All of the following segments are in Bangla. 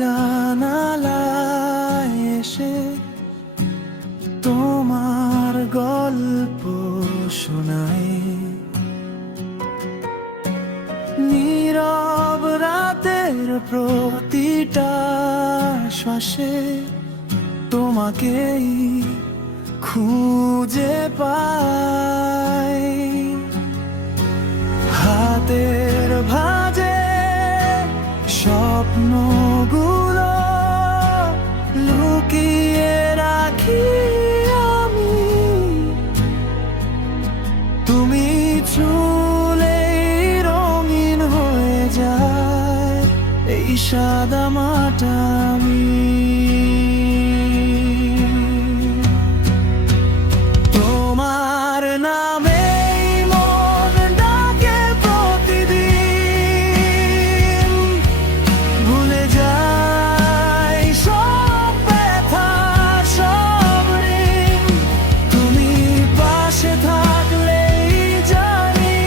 জানালায় এসে তোমার গল্প শোনাই। নীরব রাতের প্রতিটা শ্বাসে তোমাকেই খুঁজে পাই। হাতের ভাঁজে স্বপ্নগুলো লুকিয়ে রাখি আমি। তুমি ছুঁলেই রঙিন হয়ে যায় এই সাদা মাটা আমি। তোমার নামেই মন ডাকে প্রতিদিন, ভুলে যাই সব ব্যথা সব ঋণ। তুমি পাশে থাকলেই জানি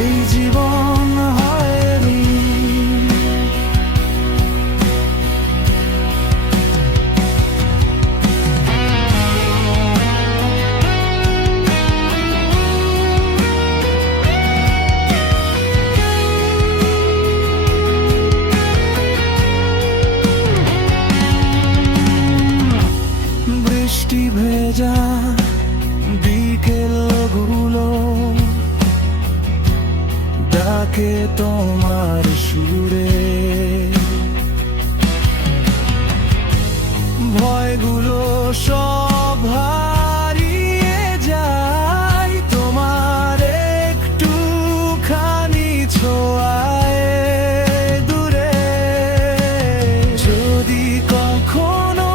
এই জীবন হয় ঋণ। বৃষ্টি ভেজা বিকেলগুলো ডাকে তোমার সুরে, ভয়গুলো সব হারিয়ে যায় তোমার একটুখানি ছোঁয়ায় দূরে। যদি কখনো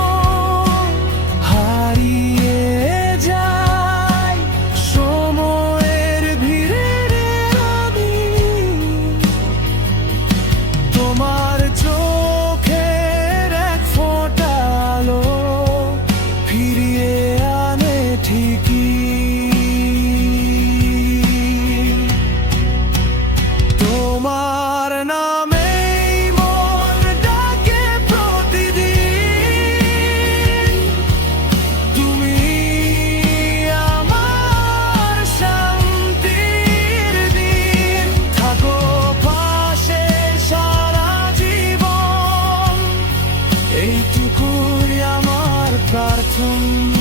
হারিয়ে যায় সময়ের ভিড়ে আমি, তোমার চোখের এক ফোঁটা আলো ফিরিয়ে আনে ঠিকই। তোমার নামেই মন ডাকে প্রতিদিন, তুমি আমার শান্তির দিন। থাকো পাশে সারা জীবন, এইটুকুই আমার প্রার্থনা।